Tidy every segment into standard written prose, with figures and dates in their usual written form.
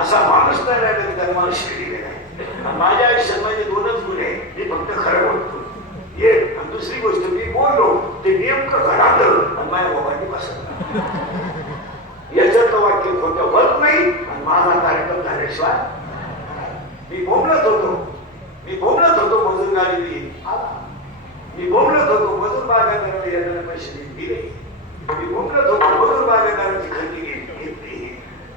असा माणूस नाही राहिला की त्याला मला शिकलेला आहे. माझ्या आयुष्यात माझे दोनच गुण आहे, मी फक्त खरं बोलतो एक, आणि दुसरी गोष्ट मी बोललो ते नेमकं घडालं आणि माझ्या बाबांनी बसत. याच्यातलं वाक्य खोटं होत नाही आणि माझा कार्यक्रम झाल्याशिवाय मी बोंबलत होतो मजूर गाडी आला, मी बोंबलत होतो मजूर बागायतदाराला येणारे पैसे दिले, मी बोंबलत होतो मजूर बागायतदाराची खरेदी घेतली,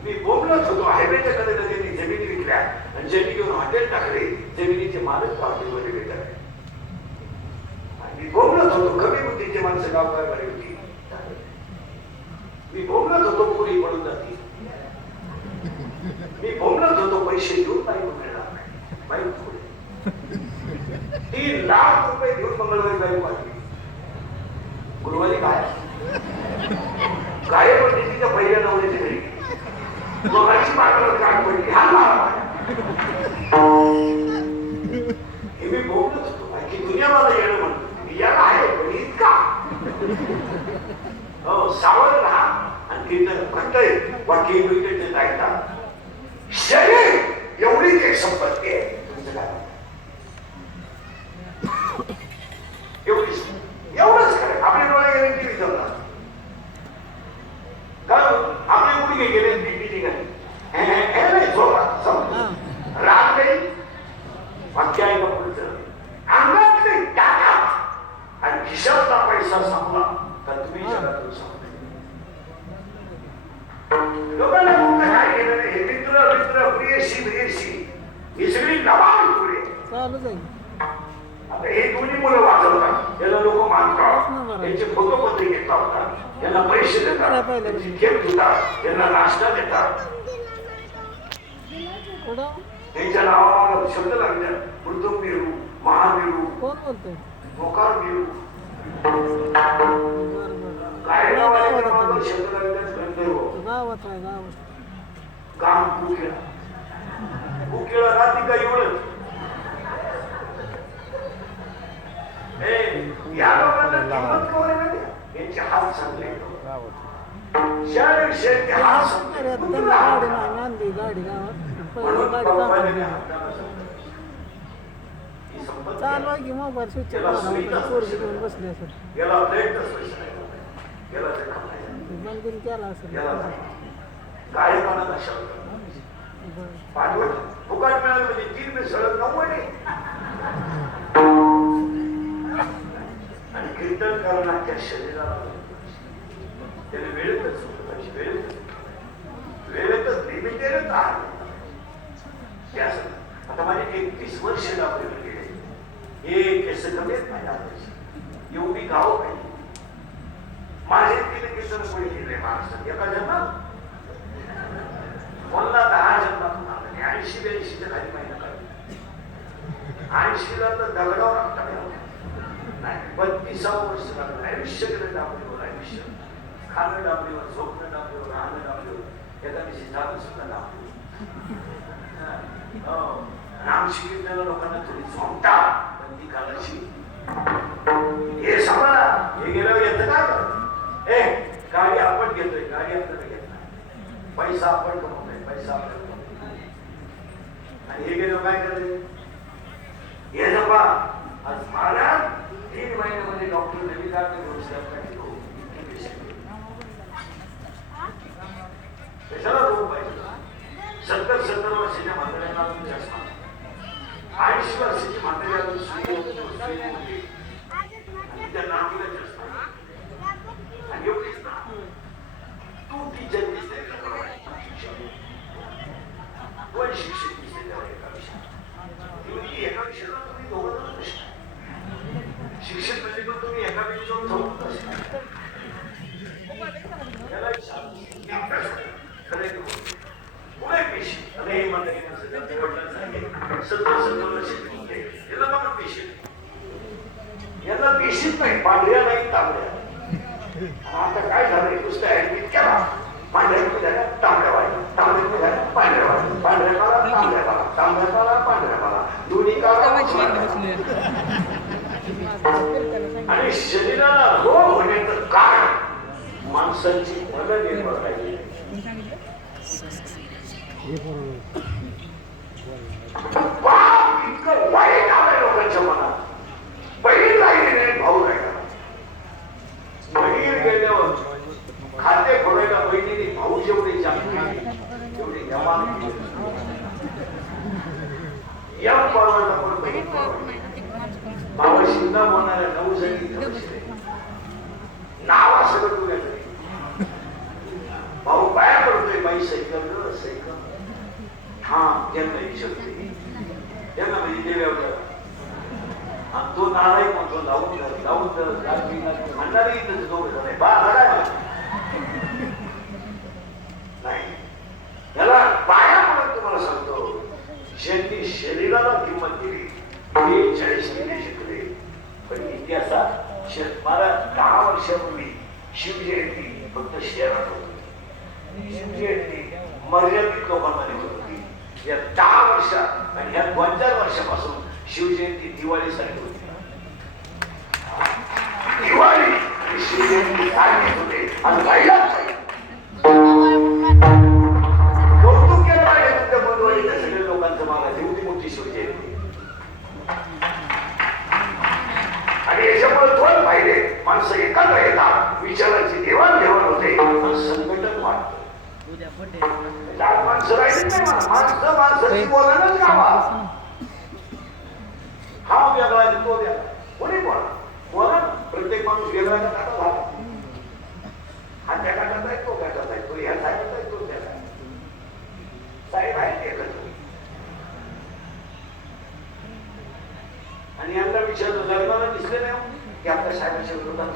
मी बोंबलत होतो हायवेच्या कडेला त्यांनी जमिनी विकल्या आणि जमिनी घेऊन हॉटेल टाकले, जमिनीचे मालक हॉटेलमध्ये भेटले. मी बोंबलत होतो कमी बुद्धीचे माणसं गाव काय बरे होती, मी बोंबलत होतो पुरी पडून जाते, मी बोंबलत होतो पैसे घेऊन बाई मिळणार नाही, बाई पुढे 3 लाख रुपये घेऊन मंगळवारी बाई वाटली. गुरुवारी काय पडली तिच्या पहिल्या नवऱ्याच्या घरी दोघांची पाठवत गाठ पडली. हा हे मी बोलत होतो की दुनिया मला येणं म्हणतो याला आहे पण इतका हो सावध राहा. आणि तिथं म्हणतंय वाक्य विकेट ऐकता शरीर एवढी काही संपत्ती आहे तुमचं काय एवढंच खरं. आपले डोळे गेले टी व्ही जमला आपले गुडघे गेले बीपी निघाली रात नाही वाक्य आहे का पुढचं अंगात नाही टाका आणि खिशातला पैसा संपला तर तुम्ही जगातून संपले. लोकांना फक्त काय केलं नाही हे मित्र प्रियशी ही सगळी नवाल पुढे आता हे दोन्ही मुलं वाजवतात याला लोक मानतात यांचे फोटो बंदी घेतला होता यांना पैसे देतात त्यांची खेळ घेतात यांना नाश्ता देतात त्यांच्या नावाला शब्द लागले मृदुम बिरू महाबिरू मोकार बिरू काय नावाला शब्द लागले गाम कुकेळा राहते का एवढंच या लोकांना किंमत कवरे माहिती यांचे हात चांगले हात चालवा की मोबाईल स्विच बसले असेल बंद केला असेल काय कोणाला शब्द फुकट मिळालं म्हणजे 3 मी सळग 9 आणि कीर्तन करण्याच्या शरीराला त्याने वेळेतच लिमिटेडच आहे. आता माझे 31 वर्ष लावलेले गेले एक केस कमी नाही एवढी गाव पाहिजे माझे 3 केस कोणी केले महाराष्ट्रात एका जन्मात मला 10 जन्मातून आला 80-82 खाली महिना काढली 80ला तर दगडावर आपटा नाही 32 वर्ष लागलं आयुष्य गेलं डाबलीवर आयुष्य खाणं डाबलीवर झोपणं डाबलीवर राहणं डाबलीवर एका दिवशी झालं सुद्धा डाबलीवर आमची कीर्तनाला लोकांना थोडी झोमटा पण ती कालाची हे सांगा हे गेल्यावर येतं काय करत गाडी आपण घेतोय गाडी आपल्याला घेत नाही पैसा आपण कमवतोय पैसा आपल्याला कमवतोय आणि हे गेलं काय करायचं हे जपा आज मला 3 महिन्यामध्ये डॉक्टर रविकांत घोषणासाठी कशाला रोग पाहिजे 70 वर्षाच्या म्हाताऱ्यांना चष्मा 80 वर्षाची म्हातारी त्या नातीला चष्मा आणि एवढीच ना तू टीचर दिसते पण शिक्षक दिसते त्यावर एका विषयात एका विषयाला तुम्ही दोघं शिक्षक म्हणजे पण तुम्ही एका विषयावर जाऊन पुढे पेशी आणि हे मंडळी याला पेशीच नाही पांढऱ्या नाही तांबड्या आता काय झालंय नुसतं ऍडमिट केला पांढऱ्या झाल्या तांबड्या वाढल्या तांबड्या झाल्या पांढऱ्या वाढल्या पांढऱ्या पाला तांबड्या पाला तांबड्या पाला पांढऱ्या पाला दोन्ही काला आणि शरीराला रोग होण्याचं कारण माणसांची मन निर्मळ राहिली बाप इतकं वाईट आलंय लोकांच्या मनात. बहीण राहिली नाही, भाऊ राहिला. बहीण गेल्यावर खाते फोडायला बहिणीने भाऊ जेवढे चांगले तेवढे जमान या परवाना पण बहीण बाबा शिंदा बोलणाऱ्या 9 जणी नाव असं तुला भाऊ पाया पडतोय बाई सायकल सायकल हा त्यांना विचारते त्यांना म्हणजे देव्यावर आणि तो नाराय म्हणतो लावून म्हणणारे इथं दोघं जण आहे बा नाही याला पाया म्हणून तुम्हाला सांगतो ज्यांनी शरीराला किंमत दिली ते 40 महिने शिकले पण इतिहासात मला 10 वर्षापूर्वी शिवजयंती फक्त शहरात होती. शिवजयंती मर्यादित लोकांना निघत होती. या 10 वर्षात आणि या 2-4 वर्षापासून शिवजयंती दिवाळीसाठी होती. दिवाळी आणि शिवजयंती सारखीच होते आणि राहिलाच पाहिजे. कौतुक केलं पाहिजे तुमच्या बंधुवाडीच्या सगळ्या लोकांचं मला एवढी मोठी शिवजयंती आणि याच्यामुळे 2 फायदे माणसं एकत्र येतात विचारांची देवाणघेवाण होते आणि संघटन वाढतं. माणसं राहिली नाही माणसं माणसाची बोलायलाच गावा हा वेगळा तो वेगळा कोणी बोला बोला प्रत्येक माणूस वेगळा काटा झाला हा त्या काटात आहे तो काटात आहे तो ह्या साहेबात आहे तो त्या साहेब आहे एकत्र आणि यांना विचारलं लग्नाला दिसले नाही की आपल्या साहेबांच्या विरोधात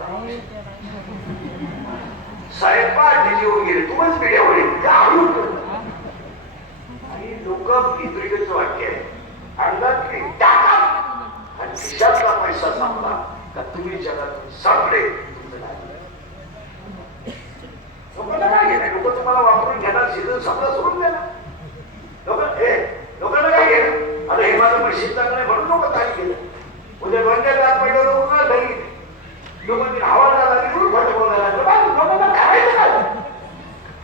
साहेब पाठी येऊन गेले तुम्हाला मीडियावर आणि लोक भित्रिकेचं वाक्य आहे अंगातली टाका आणि खिशातला पैसा संपला का तुम्ही जगातून संपले. लोकांना काय घेणार लोक तुम्हाला वापरून घेणार सीझन सगळं सोडून देणार लोकांना काय घेणार आता हे माझं मशीन चांगलं आहे म्हणून लोक काय केलं उद्या बंद्यात आत पडलं लोक ना घरी लोकांनी हवा झाला की फट बोलायला लोकांना करायचं काय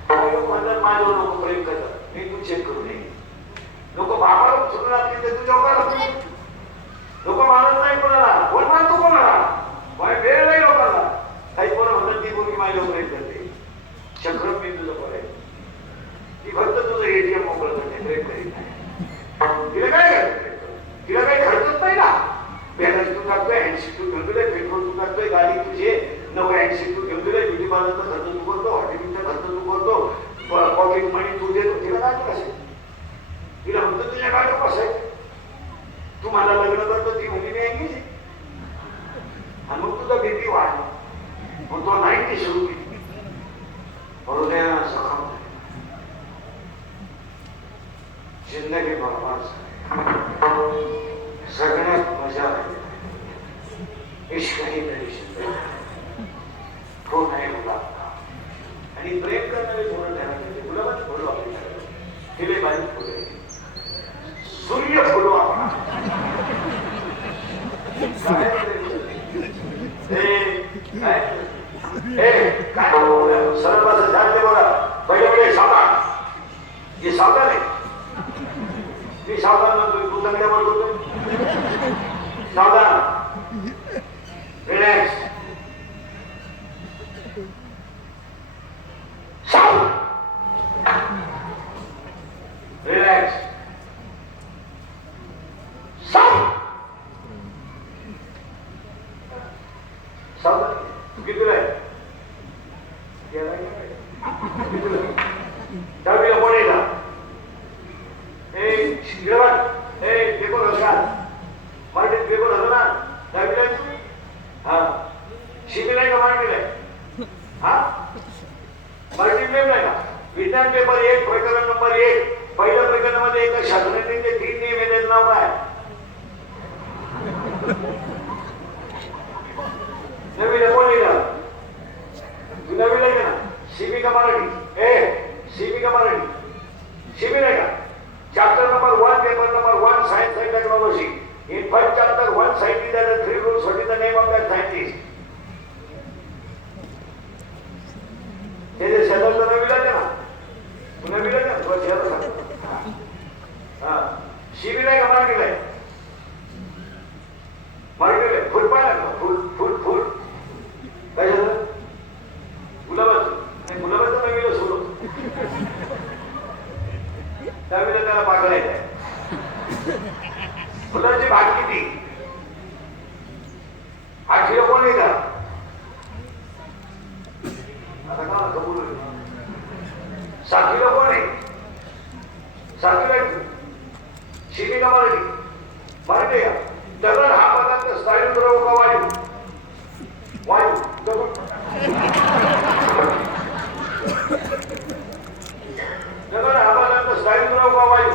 म्हणतात माझ्यावर लोक प्रेम करतात मी तू चेक करू नये लोक बाबाला उचलून राहतील ते तुझ्या लोकांना लोक मानत नाही कोणाला कोण मानतो कोणाला वेळ नाही लोकांना काही कोण म्हणत ती मुलगी माझ्यावर प्रेम करते चक्रम मी तुझं बोलाय ती फक्त तुझं एटीएम मोकळं करते प्रेम करीत नाही तिला काय करते तिला काही खर्चच नाही ना बॅलन्स तू टाकतोय 80 तू घेऊन दिलाय पेट्रोल तू टाकतोय गाडी तुझे 89 तू घेऊन दिलाय ब्युटी पार्लरचा खर्च तू करतो हॉटेलचा खर्च तू करतो पॉकेट मनी तू देतो तिला काय कसं तिला म्हणतो तुझ्या गाडी कसं आहे तू मला लग्न करतो ती मुली नाही ऐकली आणि मग तुझा भीती वाढ मग तो नाही ती सुरू केली हृदय सखम जिंदगी बरबाद सगळ्यात मजा इश्क ही तरी तो नाही गुलाब आणि प्रेम करणारे थोडं ध्यानात गुलाबाची फुलं आपली हिरे बारीक फुले सूर्य फुलो काय सरळ बस झाले बघा पहिले पहिले सावधान हे सावधान आहे मी सावधान म्हणतोय तू चांगल्या बोलतोय सावधान रिलॅक्स रिलॅक्स सावधान तू किती आहे दहावीला कोण आहे का पेपर होता मराठीत पेपर होता ना दहावीला हा शिबिर आहे का मराठीला आहे हा मराठीत पेपर आहे का विज्ञान पेपर 1 प्रकरण नंबर 1 पहिल्या प्रकरणामध्ये एका शास्त्रज्ञाचे 3 नियम आहे त्याचं नाव काय नवीला कोण लिहिला तू नवीला आहे ना शिबी का मराठी शिबी का मराठी शिबिर आहे का chapter number 1 paper number 1 science end technology in first chapter 1 scientist there are 3 rules what is the name of that scientist ते जे सदर नवीला आहे ना त्यावेळेला त्याला पाकळायचं आहे. फुलाची भाग किती? 8 किलो कोण आहे का? आता का कबूल 7 किलो कोण आहे? 7 किलो आहे. शिवी का मराठी? मराठी का? दगड हा पदार्थ स्थायू द्रव का वायू? वायू. दगड हा पदार्थ स्थायू द्रव का वायू?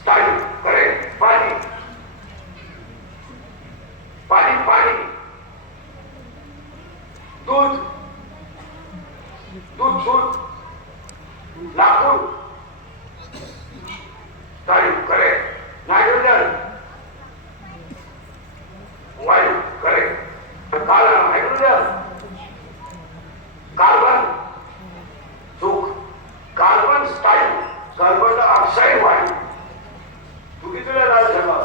स्थायू. करेक्ट. पाणी. पाणी पाणी. दूध. दूध दूध. लाकूड. स्थायू. करेक्ट. नायट्रोजन. वायू. करेक्ट. हायड्रोजन. कार्बन. चूक. कार्बन स्थायू. कार्बन डायऑक्साइड वायू. तू कितीला झालं सगळं?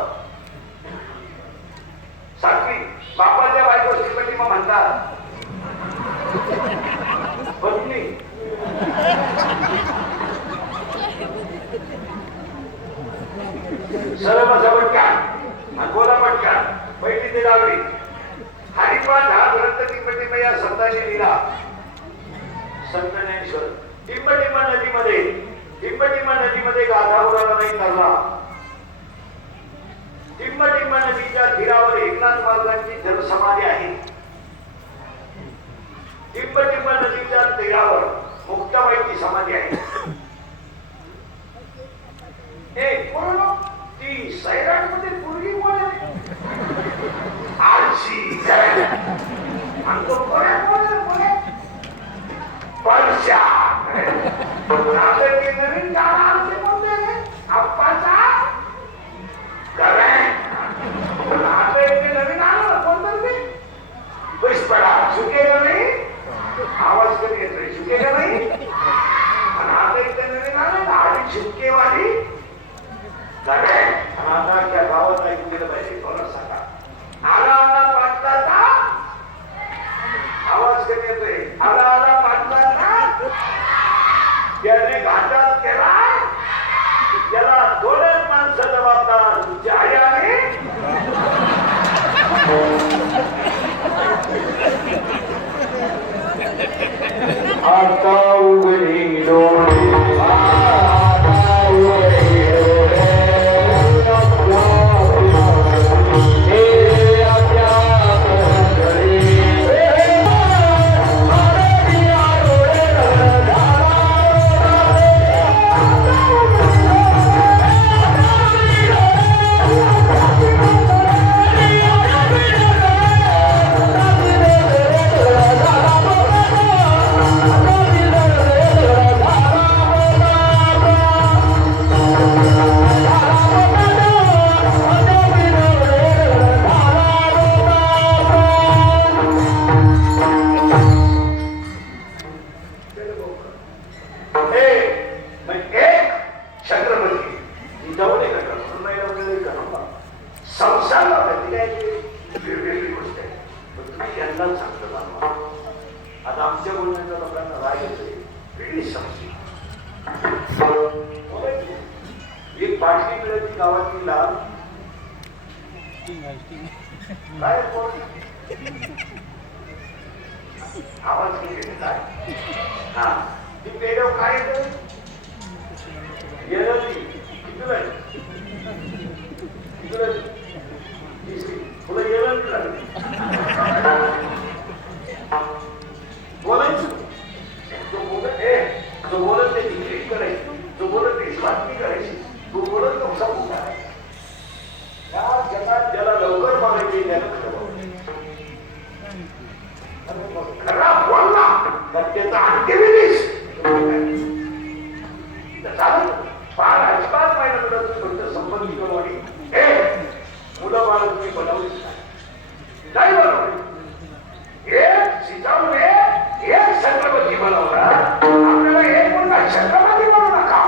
7वी. बापाच्या बायको श्रीमती मग म्हणतात पत्नी. सरळ बसा पटकन आणि बोला पटकन. पहिली ते 10वी. हरिपाठ हा ग्रंथ टिंबटिंब या संतांनी लिहिला. संत ज्ञानेश्वर. टिंबटिंब नदीमध्ये गाथा उडाला नाही तरला. टिंबटिंब नदीच्या तीरावर एकनाथ महाराजांची जलसमाधी आहे. टिंबटिंब नदीच्या तीरावर मुक्ताबाईची समाधी आहे. ती सैराट मध्ये पूर्वी कोण आहे? आळशी. आणि तो परशा. नवीन गाणं आमचे कोणते आप्पाचा आता एक नवीन आलं कोणतं ते पैस पडा. चुकेगा नाही. आवाज कमी येतोय. चुकेगा नाही. आणि आता एक नवीन आलं ना आधी चुपकेवाली. आता त्या गावात ऐकून दिलं पाहिजे. थोडं सांगा. आला आला पाटलाचा आवाज कमी येतोय. आला आला पाटलाचा त्याने घाटात केला. त्याला 2च माणसं जबाबदार. तुमची आई आणि आता उघडी डोळे. आता आमच्या बोलण्याच्या लोकांना राग येतोय. एक बाटली मिळाली गावातली लाल. काय आवाज किती काय? हा ती पेढव काय येतं? तुला येलं बोलायचं. जो बोलत त्याची क्लिक करायची. जो बोलत त्याची बातमी करायची. तो बोलत तुमचा मुद्दा आहे. या जगात ज्याला लवकर बघायचे त्याला खरा बोलला तर त्याचा अंत्यविधीच झालं. फार अजिबात पाहिलं फक्त संबंधी कमावली. मुलं बाळ तुम्ही बनवलीच नाही बनवली. एक सीतामुळे एक छत्रपती बनवला. आपल्याला एक मुलगा छत्रपती बनवू नका.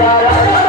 राजा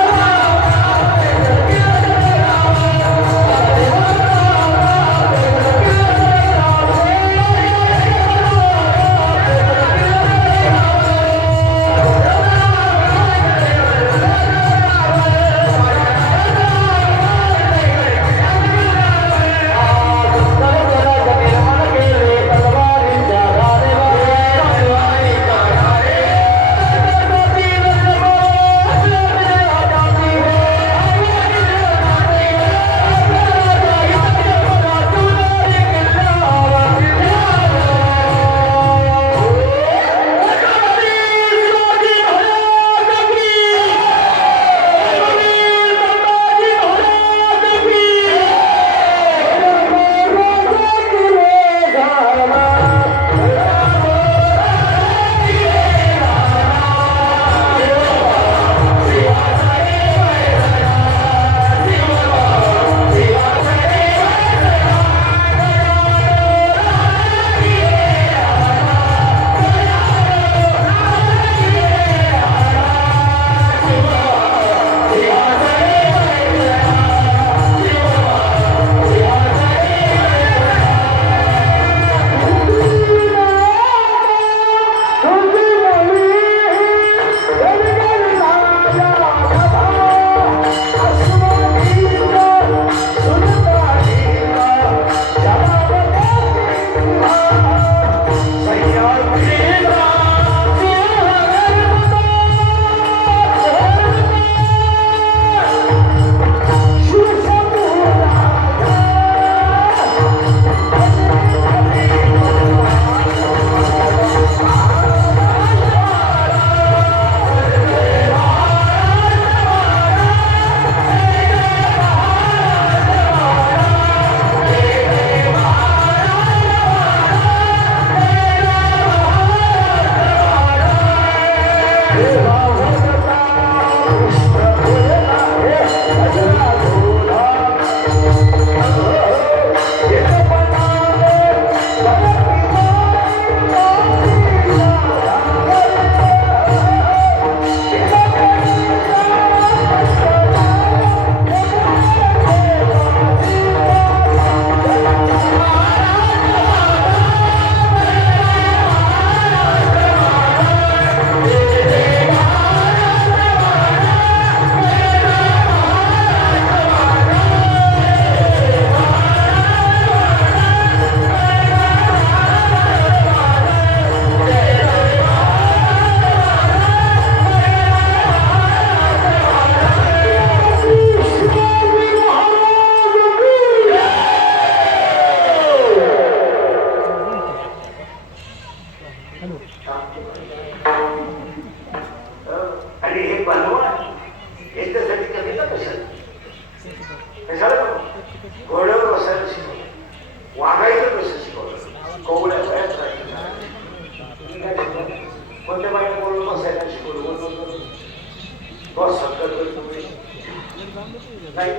नाही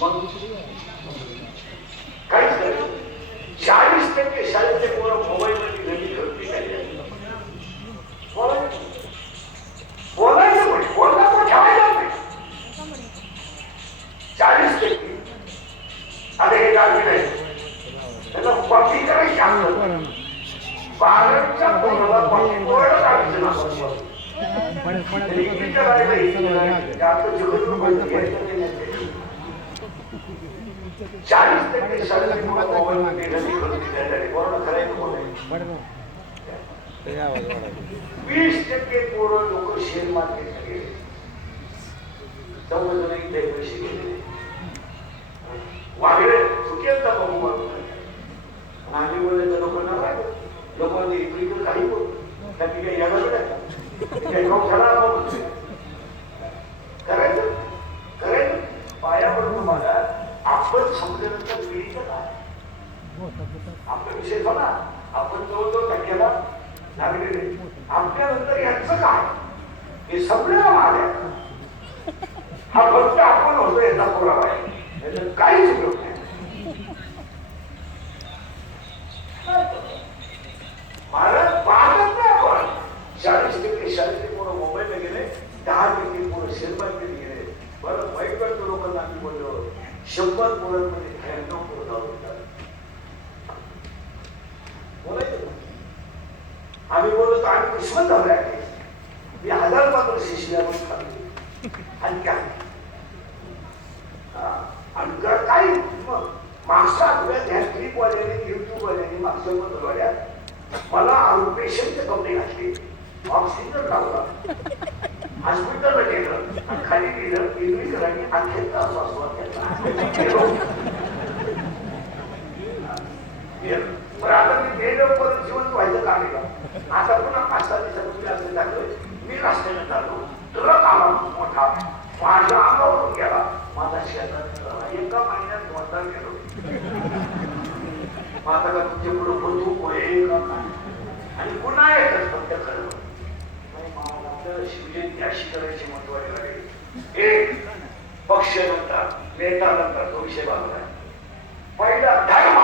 मग काहीच नाही. 40% शाळेतले पोरं मोबाईल मध्ये घरी खरेदी केली. बोलायचं पण बोलणं पण ठेवायचं नाही. 40% आता हे गावी नाही त्याला कॉपी करायची आपलं 12च्या पोराला कॉपी कोरडं काढायचं ना. इंग्लिशच्या बाहेर जास्त जगत घ्यायचं 40% शाळेतले पोरं मोबाईल मध्ये घरी खरेदी केली. कोरोना खरायचं बोलायचं. 20% पोरं लोक शेअर मार्केट गेले. 14 जण इथे पैसे गेले. वागळे चुकीचा बघू मारून आम्ही बोलायचं लोकांना राहिलं. लोकांनी इकडे काही बोल त्याची काही यायला करायचं करायचं पायावर तुम्हाला आपण समजल्यानंतर पिढीचं काय आपला विषय झाला. आपण जवळजवळ टक्क्याला लागलेले आपल्यानंतर यांचं काय हे सगळ्या मागे हा फक्त आपण होतो याचा पुरावा आहे. काहीच उपयोग नाही. महाराज पाहतच नाही आपण 40% शाळेतले पोरं मोबाईलला गेले. 10% पोरं शेअर मार्केट गेले. बरं वाईट वाटतं लोकांना. आम्ही बोललो 100 पोरांमध्ये 93 पोरं जाऊ देतात. बोलायचं आम्ही बोललो तर आम्ही दुश्मन झालो आहे. मी 1000 पात्र शिष्यावर खाल्ले आणि काय आणि काही मग मागच्या आठवड्यात ह्या क्लिपवाल्याने युट्यूबवाल्याने मागच्या बदलवाड्यात मला आरोपेशनचे कपडे घातले. ऑक्सिजन लावला हॉस्पिटलला गेलं आणि खाली गेलं इंग्लिशरांनी आणखीचा आस्वाद घेतला. पण आता मी गेलं परत जिवंत व्हायचं लागेल. आता पुन्हा 5-6 दिवसापूर्वी असं टाकलं मी रस्त्याने चाललो तुला कामा मोठा माझ्या अंगावरून गेला. माझा शेतात एका महिन्यात मोठा गेलो. माझा का तुझे पुढे बंधू होईल आणि पुन्हा येतच फक्त खरं शिवजयंती अशी करायची महत्वाची लागेल. एक पक्ष नंतर नेता नंतर तो विषय बाजूला आहे. पहिला धर्म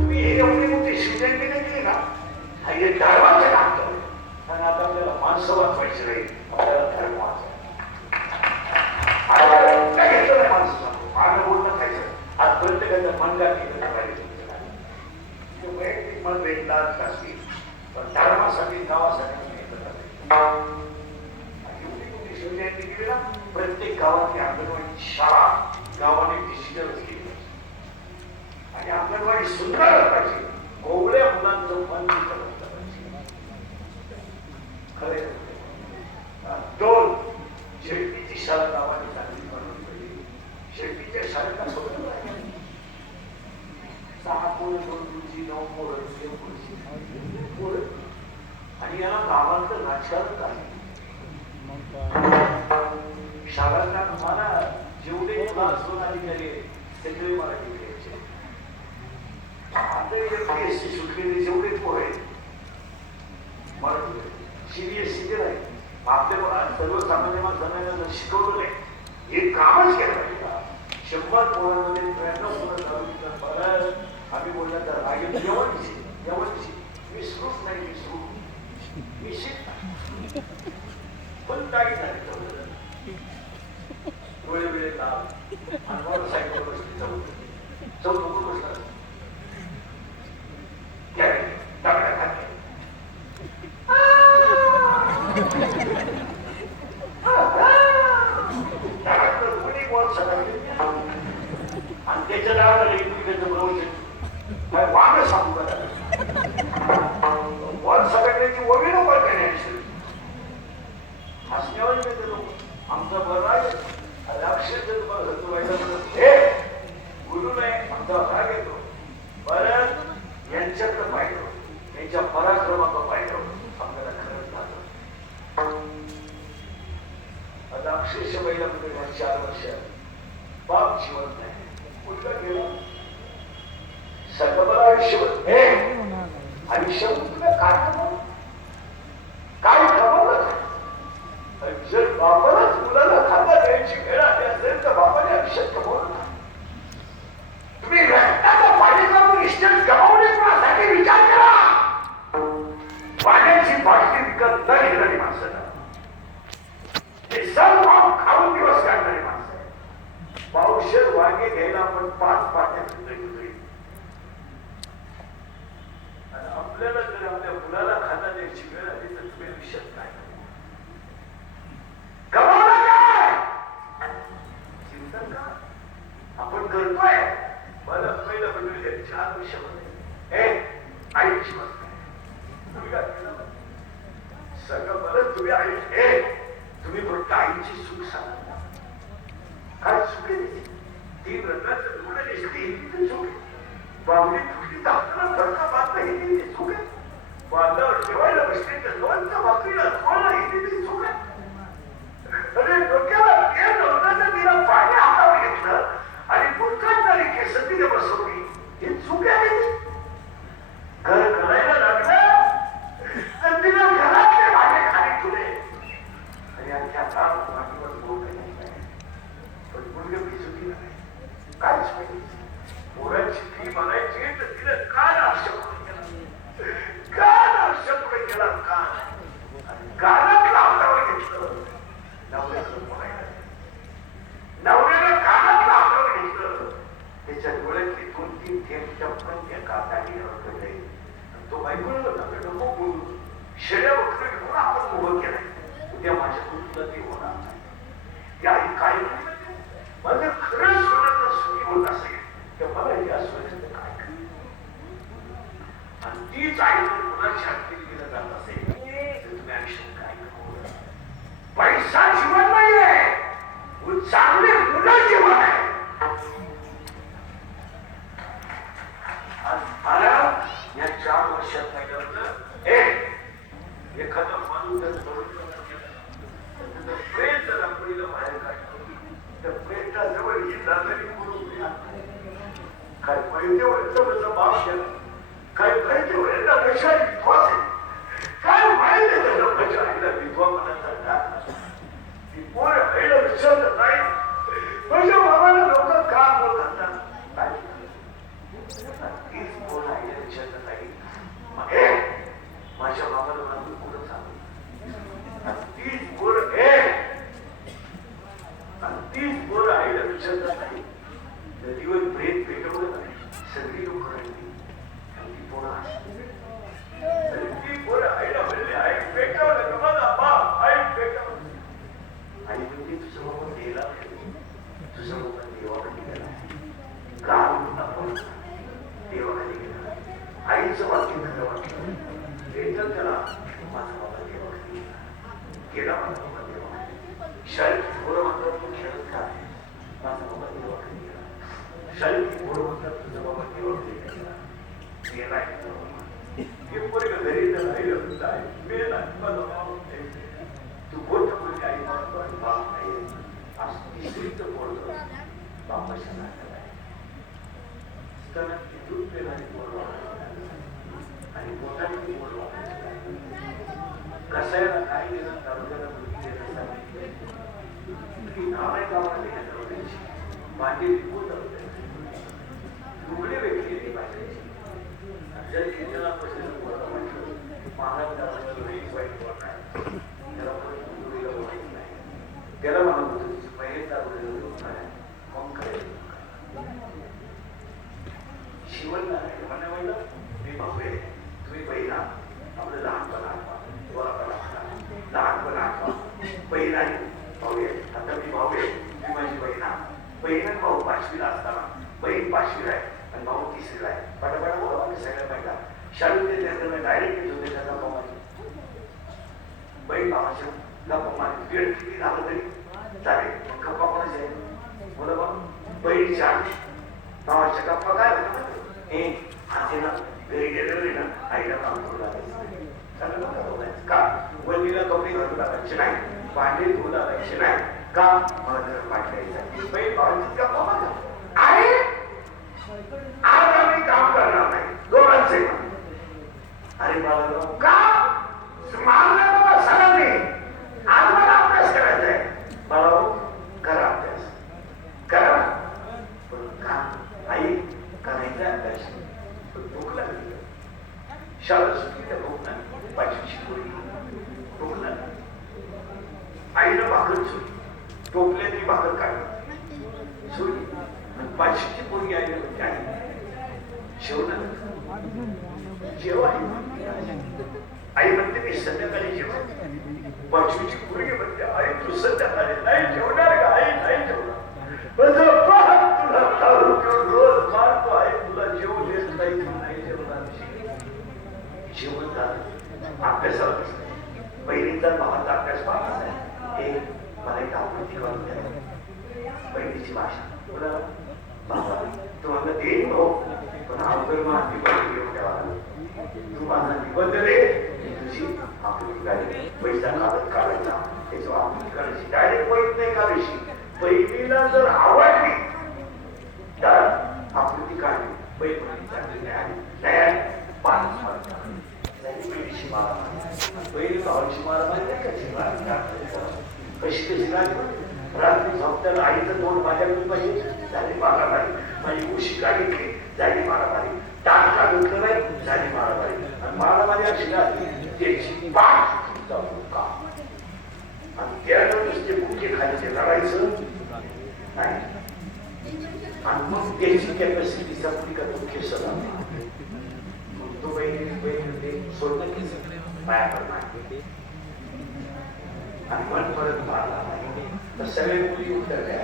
तुम्ही हे एवढी मोठी शिवजयंती नाही केली ना हे धर्माचे नातं आणि आता आपल्याला माणसं वाचवायची राहील. आपल्याला धर्म काय घेतलं नाही माणसं मागं बोलणं खायचं. आज प्रत्येकाच्या मनगा केलं पाहिजे. वैयक्तिक मन भेटतात असतील पण धर्मासाठी गावासाठी एवढी मोठी शिवजयंती केली ना. प्रत्येक गावातली अंगणवाडी शाळा गावाने डिजिटलच केली आणि अंगणवाडी सुंदर पाहिजे. कोवळ्या मुलांचं मन करत खरे. 2 शेळटीची शाळा गावाने चांगली बनवली पाहिजे. शेळटीच्या शाळेला सोडलं पाहिजे. 6 पोरं 2 दिवशी 9 पोरं आणि याला गावांचं राजकारण आहे. शाळांना मला जेवढे दोन अधिकारी सगळे मराठी घ्यायचे. आता एमपीएससी सुटलेले जेवढे पोर आहेत मराठी सीबीएससी नाही. आपल्या सर्वसामान्य माणसांना शिकवलं नाही. हे कामच केलं पाहिजे. 100 पोरांमध्ये 93 पोरं झालं. परत आम्ही बोलला तर आगे जेवण विसरूच नाही. मी शिक पण काही नाही. डोळे वेळे लाभ आणि मोटरसायकल बसली जाऊ बसला दगड्या खाते कोणी बोल सगळं आणि त्याच्या नावाला एकमेकांचं प्रवचन वांग सांगू का वर सगळ्यांची ओवी नको करण्याची हसण्यावर आमचा बरं आहे. अक्षर तुम्हाला बोलू नये आमचा राग येतो. परत यांच्याकडे पाहिलं त्यांच्या पराक्रमाचं पाहिलं आपल्याला खरंच झालं. आता अक्षरशः महिन्यामध्ये 4 वर्ष बाप जिवंत नाही. मुलगा गेला सगळं आयुष्यभर हे आयुष्यात तुला काय खबर काय खबर जर 5 पाट्यात उतरली. आणि आपल्याला जर आपल्या मुलाला खाना द्यायची वेळ आली तर तुम्ही विषय काय गमावलं काय? चिंतन का आपण करतोय? मला पहिलं म्हणजे 4 वर्षामध्ये आईची मस्त तुम्ही काय केलं सगळं बरं तुम्ही आई तुम्ही फक्त आईची सुख सांगा काय सुख आहे 3 रत्नाचं लुगडं नेसली ती सुख आहे बावली फुटली दाखला फडका बांधला ही ती सुख आहे बांधावर जेवायला बसले तर लोणचं भाकरीला खोला ही ती सुख आहे अरे डोक्याला तेल नव्हतं तर तिला पाणी हातावर घेतलं आणि बुडकांनारी केस तिने बसवली ही चूक आहे घर करायला लागलं तर तिने घरातले भांडे खाली ठेवले आणि आजच्या काळात मातीवर बोट नाही पण मुलगा भिजून दिला नाही काहीच नाही पोरांची फी म्हणायची तर तिने कान आवश्यक केला कान आवश्यक केला कान आणि कानातला हातावर घेतलं नवऱ्याला कानातला हातावर घेतलं त्याच्या डोळ्यातली 2-3 थेंब टपकन त्या काताने अडकले तो बायकोला नको बोलू शेड्या वखर घेऊन आपण उभं केलंय उद्या माझ्याकडून तुला ते होणार नाही या आई काय माझं खरंच सोन्याचा सुखी होत असेल तर मला या सोन्याचं काय आणि तीच आई जर मुलाची हत्ती केलं जात असेल तर तुम्ही आयुष्यात काय पैसा जीवन नाहीये चांगले मुलं जीवन आहे मला या 4 वर्षात काय होतं एखादा माणूस जर प्रेम जर आपल्याला बाहेर काढतो तर प्रेमच्या जवळ ही जाणारी मुलं काय पैसे वळचं बाप केला काय पैसे वळचा कशा विश्वास आहे काय माहिती आहे त्याच्या माझ्या आईला विधवा म्हणत ती पोर आईला विचारत नाही माझ्या बाबाला लोक का बोलतात काय तीच पोर आईला विचारत नाही माझ्या बाबाला मला पुढं सांगू तीच पोर तीच पोर आईला विचारत नाही नदीवर प्रेम पेटवलं नाही सगळी लोक राहिली आणि ती पोरं ती पोरं आईला म्हणले आई पेटवलं तुम्हाला बाप आई पेटवलं आई म्हणजे तुझं बाबा देला तुझं बाबा देवाकडे गेला गाव आपण देवाकडे गेला आईचं वाक्य खरं वाटलं भेटल त्याला माझा बाबा देवाकडे गेला माझा बाबा देवाकडे शाळेत पोरं म्हणतात तू खेळत का माझा बाबा देवाकडे गेला शाळेत पोरं म्हणतात तुझा बाबा देवाकडे गेला गेलाय हे पोरं घरी तर राहिलं मेला माझा बाबा तू गोष्ट म्हणजे आई म्हणतो आणि बाप नाही आज तिसरीचं बोलतो बापाच्या नात्याला आहे दूध पेलाने बोलवा आणि मोठाने बोलवा कसायला काय गेलं तालुक्याला मुलगी देणं सांगितलं नावाय गावाला घेण्याची भांडी विकून लुगडे वेगळी पाहिजे जर घेतलेला बसलेलं बोलता म्हटलं महाराज गावाची वाईट वाट आहे त्याला मुलीला बोलायचं नाही त्याला म्हणत होतं तिचं पहिले चालवलेलं मग काय शिवण नाही म्हणा मी भाऊ आहे तुम्ही बहिणा आपलं लहानपण आठवा वरापण आठवा लहानपण आठवा बहीण आहे भाऊ आहे आता मी भाऊ आहे मी माझी बहिणा बहीण भाऊ 5वीला असताना बहीण 5वीला आहे आणि भाऊ 3रीला आहे पटापट बोला सगळ्या महिला शाळेत त्याच्यात डायरेक्ट येत होते त्याचा भाऊ माझी बहीण भावाच्या गप्पा माझी वेळ किती झालं तरी चालेल गप्पा कोणाचे बोला बा बहीणच्या भावाच्या गप्पा काय होतं हाते ना घरी गेलेले ना आईला काम करू लागायचं का वल्लीला कपडे घालू लागायचे नाही भांडे धुवू लागायचे नाही का मला घर पाठवायचं बहीण भावाची गप्पा बघा आहे आज आम्ही काम करणार नाही दोघांचे अरे बाबा का मारणार बाबा सरांनी आज मला अभ्यास करायचा आहे बाबा करा अभ्यास करा पण का आई करायचा अभ्यास पण भूक लागली शाळा सुटली त्या भूक नाही 5वी शिकवली भूक लागली आईनं भाकर सुटली टोपल्यातली भाकर काढली सुटली आणि पाचवीची पोरगी आली होती आई जेवण जेव्हा आई म्हणते मी संध्याकाळी जेवण पाचवीची पोरगी म्हणते आई तू संध्याकाळी नाही जेवणार का आई नाही जेवणार तुला दारू पिऊन रोज मारतो आहे तुला जेवण येत नाही तू नाही जेवणार जेवण झालं अभ्यासाला पहिलीचा भावाचा अभ्यास पाहत हे मला एक आवृत्ती करून द्या पहिलीची भाषा बोला बाबा तुम्हाला देईन भाऊ पण अवघड माझी निबंध घेऊन ठेवा तू माझा निबंध दे तुझी आकृती काढली पैसा कागद काढायचा त्याची आकृती काढायची डायरेक्ट पैसे नाही काढायची पहिलीला जर आवडली तर आकृती काढली पैसे पाच पहिलीची मारा कशी कशी रात्री झोपताना आईचं तोंड माझ्याकडे पाहिजे झाली मारामारी माझी उशी काढली झाली मारामारी टाका घेतलं नाही झाली मारामारी आणि मारामारी अशी त्याची पाठ का आणि त्यानंतर ते मुख्य खायचे लढायचं नाही आणि मग त्याची कॅपॅसिटी संपली का मुख्य सदा तो बहिणी सोडलं की पाया पडणार आणि मन परत मारला नाही तर सगळे मुली उतरल्या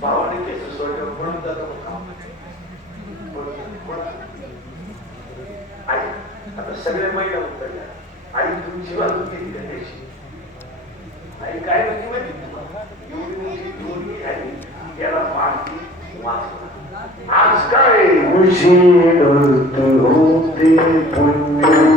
भावाने केस सोडलं म्हणून जातो आई आता सगळ्या महिला उतरल्या आई तुमची बाजू केली त्याची आई काय होती माहिती तुम्हाला एवढी दोन्ही आली त्याला मारती वाचला आज काय उशीर होते पुण्य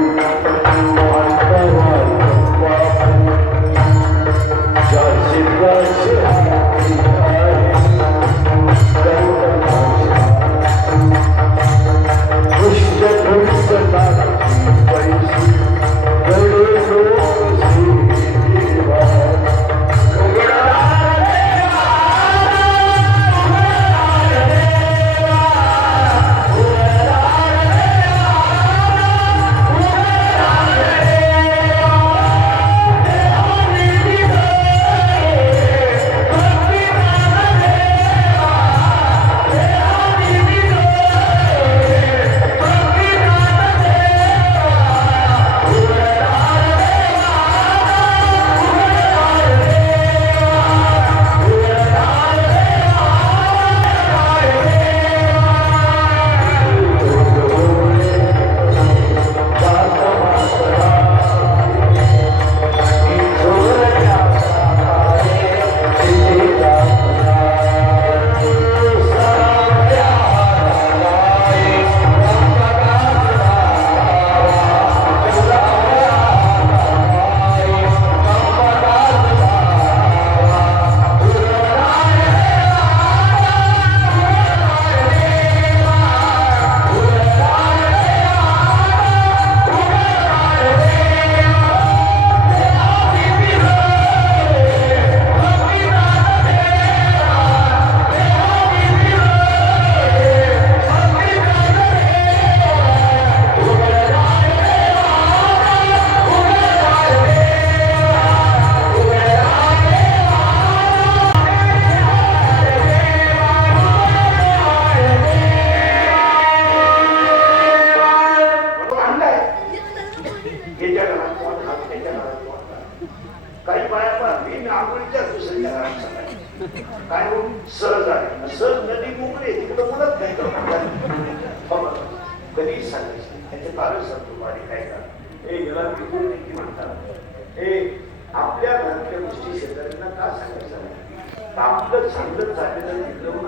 आपल्या घरातल्या गोष्टी शेजाऱ्यांना का सांगायचं आपलं चांगलं झालेलं निघलवून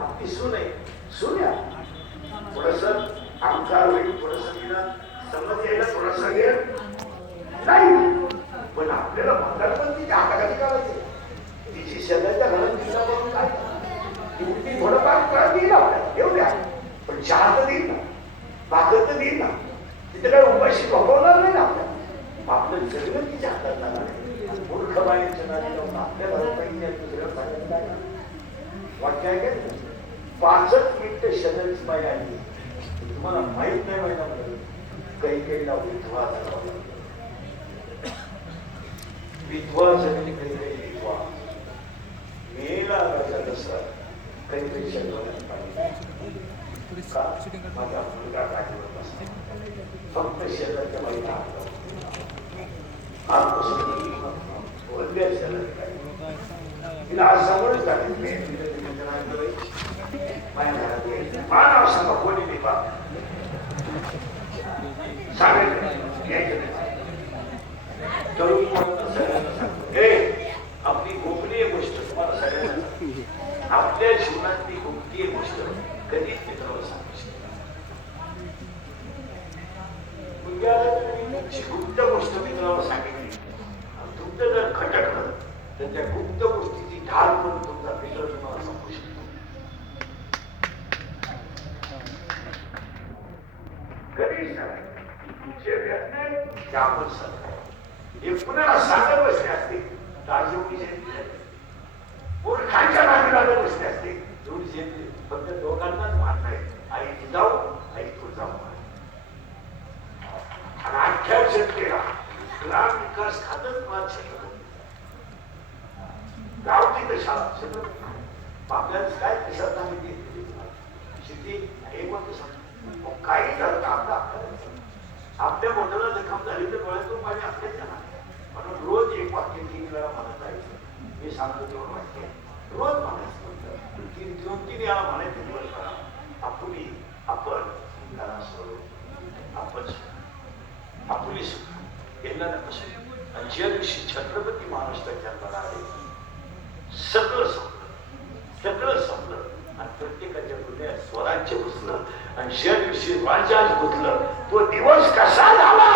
आपली सून आहे सून्या थोडस आमचा वेळ थोडस समज यायला थोडासा वेळ नाही पण आपल्याला भंगार पण तिच्या हाताखाली करायचे तिची शेजारच्या घरात तिला बघून काय ती थोडंफार कळत देईल आपल्याला येऊ द्या पण चहा तर देईल ना भाकर तर देईल ना तिथे काय उपाशी भोगवणार नाही ना आपल्याला आपलं जगणं तिच्या हातात नाही मूर्ख बाईच्या नादी लावून आपल्या घरात पाहिजे दुसऱ्या पाहिजे काय वाक्य आहे काय 65 मिनिटं शेजारीच बाई आली तुम्हाला माहित नाही महिना काही काही लावली विधवा विधवा जगली काही काही विधवा मेला कसा तरीपेक्षा डोळ्यात पाणी का? माझा मुलगा गाडीवर बसला, फक्त शेजारच्या बाईला हात तिला आज समोरच झाली माझ्या घरात नाव सांगा कोणी नाही बा सांगायचं आपली गोपनीय गोष्ट तुम्हाला सगळ्यांना आपल्या जीवनातली गोपनीय गोष्ट कधीच मित्राला सांगू शकत तुमची गुप्त गोष्ट मित्राला सांगितली तुमचं जर खटकलं तर त्या गुप्त गोष्टीची ढाल करून तुमचा मित्र तुम्हाला सांगू शकतो. कधी तुमचे व्यक्ती आपण सांगतो हे कुणाला सांगत बसले असते राजयोगी जयंती मूर्खांच्या नादी लागत बसले असते एवढी जयंती फक्त दोघांनाच मानत आहे आई जाऊ आई तू जाऊ आणि अख्ख्या जनतेला ग्राम विकास खातच मान शकत गावची दशा शकत आपल्याला काय कशात नाही शेती हे पण काही झालं आपला आपल्या मोठ्याला जखम झाली तर डोळ्यातून पाणी आपल्याच जाणार म्हणून रोज एक वाक्य 3 वेळा म्हणत जायचं मी सांगतो तेवढं वाक्य रोज म्हणायचं 2-3 वेळा म्हणायचं दिवस करा आपुली आपण आपण आपुली सुख यांना नकोस आणि ज्या दिवशी छत्रपती महाराष्ट्राच्या जन्माला आले सगळं संपलं आणि प्रत्येकाच्या हृदयात स्वराज्य घुसलं आणि ज्या दिवशी राज्यात घुसलं तो दिवस कसा झाला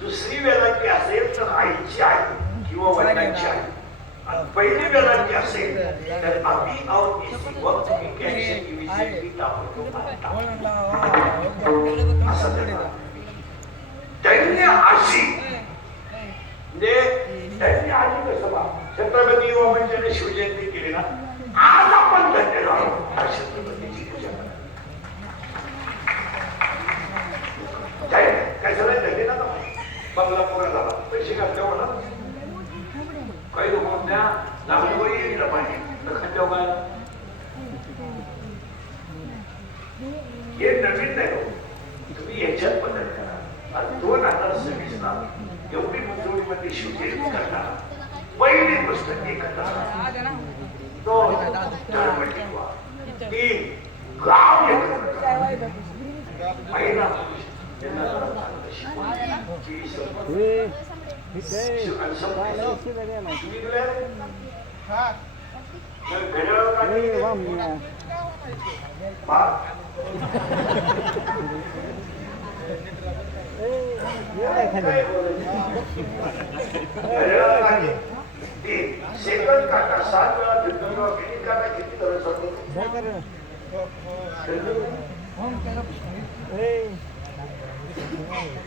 दुसरी वेलांटी असेल तर आईची आई किंवा वडिलांची आई आणि पहिली वेलांटी असेल तर अभी और इसी वक्त की कैसे की विषय असं दैन्य आशी दैन्य आशी कसं बा छत्रपती युवा मंचाने शिवजयंती केली ना आज आपण धन्य झालो छत्रपतीची पूजा काय झालं धन्य ना बंगला पूर्ण झाला पैसे घातले म्हणा काही लोक द्या लागलं येईल पाणी खात्या हे नवीन नाही हो तुम्ही याच्यात बदल करा आणि 2026 ला एवढी मुंबईमध्ये शिवजयंती करणार पहिली गोष्ट एकत्र तो धर्मटिवा 3 गाव एकत्र पहिला सेकंड काटा 7 वेळा फिरतो किती काटा किती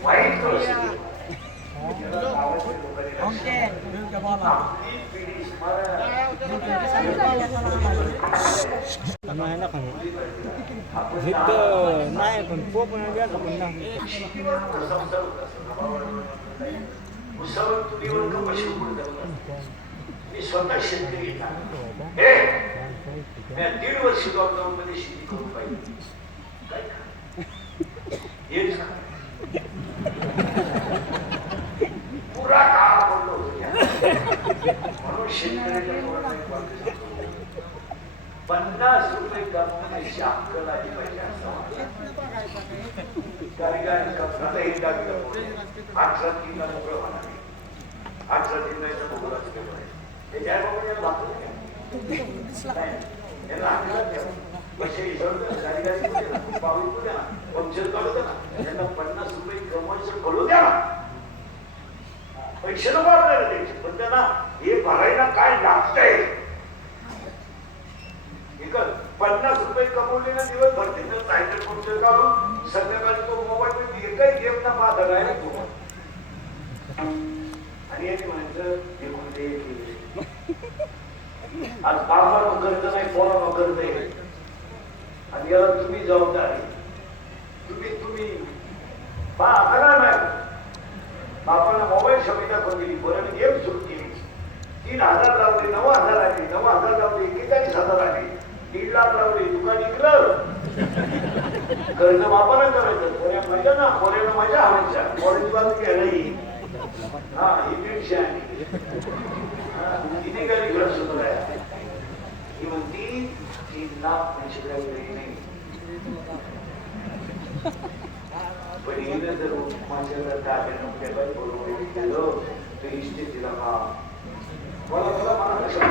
वाईट परिस्थिती. गावातील लोकांनी आपली पिढी नाही पण कोकण गेला पण नाही उसावर तुरीवर का पशु मी स्वतः शेतकरी मी 1.5 वर्ष लॉकडाऊन मध्ये शेती करून पाहिजे काय हेच पुरा काळ बंद होतो म्हणून शेतकऱ्याच्या 50 रुपये कमवण्याची अक्कल आली पाहिजे असं कारीगारी कपडा एकदा 18 तीनला मोकळं होणार 18 तीन नाही तर मोकळाच केलं हे ज्या बाबा याला वापरून याला आकलाच घ्या पैसे विसरतो कारीगारी पावी द्या ना पंक्चर काढू द्या ना त्यांना 50 रुपये कमवायचं कळू द्या ना पैसे नको आपल्याला द्यायचे पण त्यांना हे भरायला काय लागतंय 50 रुपये कमवले ना दिवस भरते तर टायटल पंक्चर काढून संध्याकाळी तो मोबाईल मध्ये एकही गेम ना माझा आहे तो आणि याने म्हणायचं हे कोणते आज बापाला कर्ज नाही पोराला कर्ज आहे आणि याला तुम्ही जबाबदारी तुम्ही करा नाही बापाला मोबाईल शब्द दाखवून दिली पोराने गेम सुरू केली 3,000 लावले 9,000 आले 9,000 लावले 41,000 आले 1.5 लाख लावले दुकान इकलं कर्ज बापाला करायचं पोऱ्या मजा ना पोऱ्याला मजा हवायच्या पोऱ्याची बाजू घ्यायला हा ही पेक्षा किती गाडी घर सुरू आहे ही म्हणती 3 लाख पैसे नाही पण हिने जर माझ्या ताब्यानं बरोबर गेलो तर इष्टे तिला मला मला कशा